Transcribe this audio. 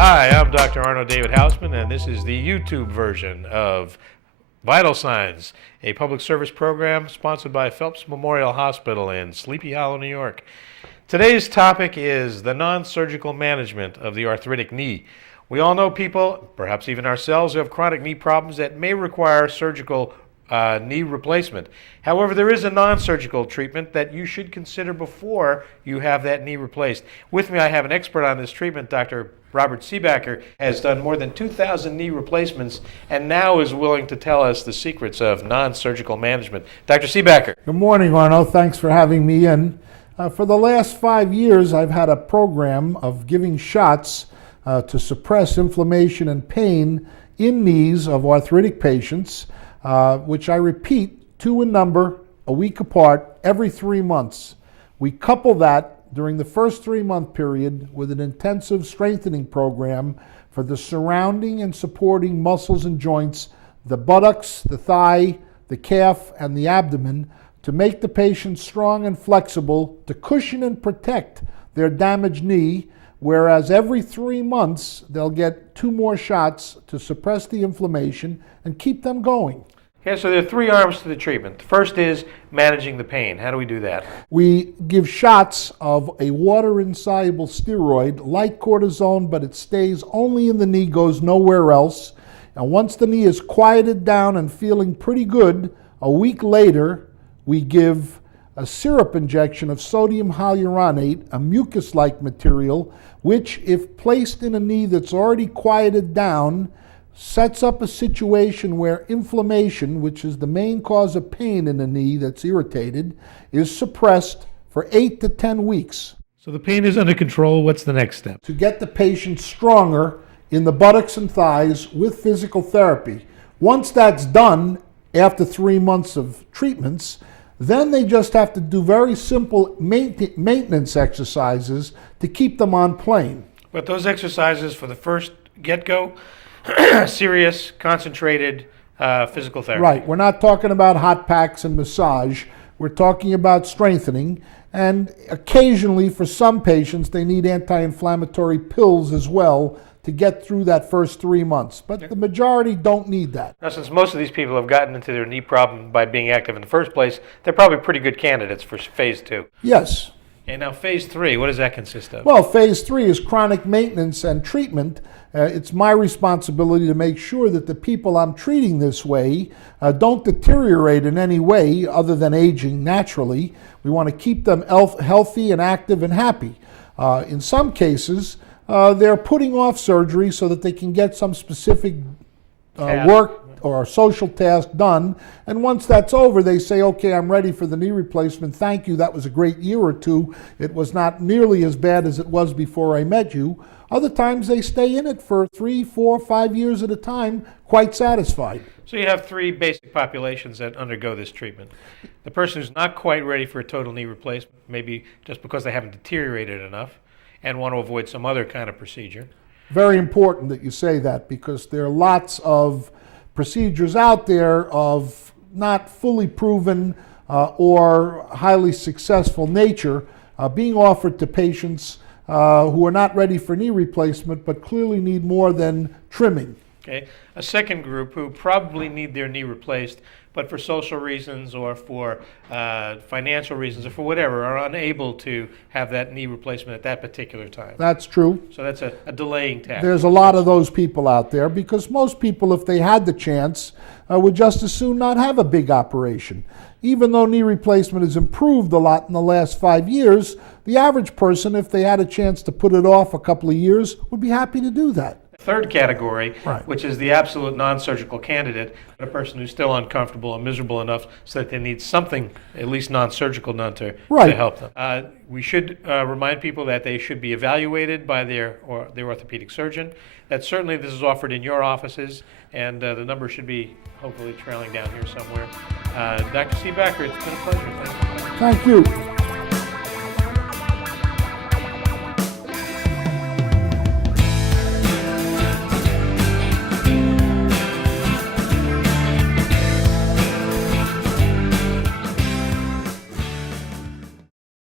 Hi, I'm Dr. Arno David Housman, and this is the YouTube version of Vital Signs, a public service program sponsored by Phelps Memorial Hospital in Sleepy Hollow, New York. Today's topic is the non-surgical management of the arthritic knee. We all know people, perhaps even ourselves, who have chronic knee problems that may require surgical knee replacement. However, there is a non-surgical treatment that you should consider before you have that knee replaced. With me, I have an expert on this treatment. Dr. J.Robert Seebacher has done more than 2,000 knee replacements and now is willing to tell us the secrets of non-surgical management. Dr. Seebacher. Good morning, Arno. Thanks for having me in. For the last 5 years, I've had a program of giving shots to suppress inflammation and pain in knees of arthritic patients, which I repeat, 2 in number, a week apart, every 3 months. We couple that during the first 3-month period with an intensive strengthening program for the surrounding and supporting muscles and joints, the buttocks, the thigh, the calf, and the abdomen, to make the patient strong and flexible to cushion and protect their damaged knee, whereas every 3 months they'll get 2 more shots to suppress the inflammation and keep them going. Okay, so there are 3 arms to the treatment. The first is managing the pain. How do we do that? We give shots of a water-insoluble steroid, like cortisone, but it stays only in the knee, goes nowhere else. And once the knee is quieted down and feeling pretty good, a week later, we give a syrup injection of sodium hyaluronate, a mucus-like material, which, if placed in a knee that's already quieted down, sets up a situation where inflammation, which is the main cause of pain in the knee that's irritated, is suppressed for 8 to 10 weeks. So the pain is under control. What's the next step? To get the patient stronger in the buttocks and thighs with physical therapy. Once that's done, after 3 months of treatments, then they just have to do very simple maintenance exercises to keep them on plane. But those exercises for the first get-go, serious, concentrated physical therapy. Right. We're not talking about hot packs and massage. We're talking about strengthening. And occasionally, for some patients, they need anti-inflammatory pills as well to get through that first 3 months. But the majority don't need that. Now, since most of these people have gotten into their knee problem by being active in the first place, they're probably pretty good candidates for phase 2. Yes. And now phase 3, what does that consist of? Well, phase 3 is chronic maintenance and treatment. It's my responsibility to make sure that the people I'm treating this way don't deteriorate in any way other than aging naturally. We want to keep them healthy and active and happy. In some cases, they're putting off surgery so that they can get some specific work or social task done. And once that's over, they say, okay, I'm ready for the knee replacement. Thank you. That was a great year or 2. It was not nearly as bad as it was before I met you. Other times they stay in it for 3, 4, 5 years at a time, quite satisfied. So you have 3 basic populations that undergo this treatment. The person who's not quite ready for a total knee replacement, maybe just because they haven't deteriorated enough and want to avoid some other kind of procedure. Very important that you say that, because there are lots of procedures out there of not fully proven or highly successful nature being offered to patients who are not ready for knee replacement but clearly need more than trimming. Okay. A second group who probably need their knee replaced, but for social reasons or for financial reasons or for whatever, are unable to have that knee replacement at that particular time. That's true. So that's a delaying tactic. There's a lot of those people out there, because most people, if they had the chance, would just as soon not have a big operation. Even though knee replacement has improved a lot in the last 5 years, the average person, if they had a chance to put it off a couple of years, would be happy to do that. Third category, Right, which is the absolute non-surgical candidate, a person who's still uncomfortable and miserable enough so that they need something, at least non-surgical, to help them. We should remind people that they should be evaluated by their orthopedic surgeon. That certainly this is offered in your offices, and the number should be hopefully trailing down here somewhere. Dr. Seebacher, it's been a pleasure. Thank you.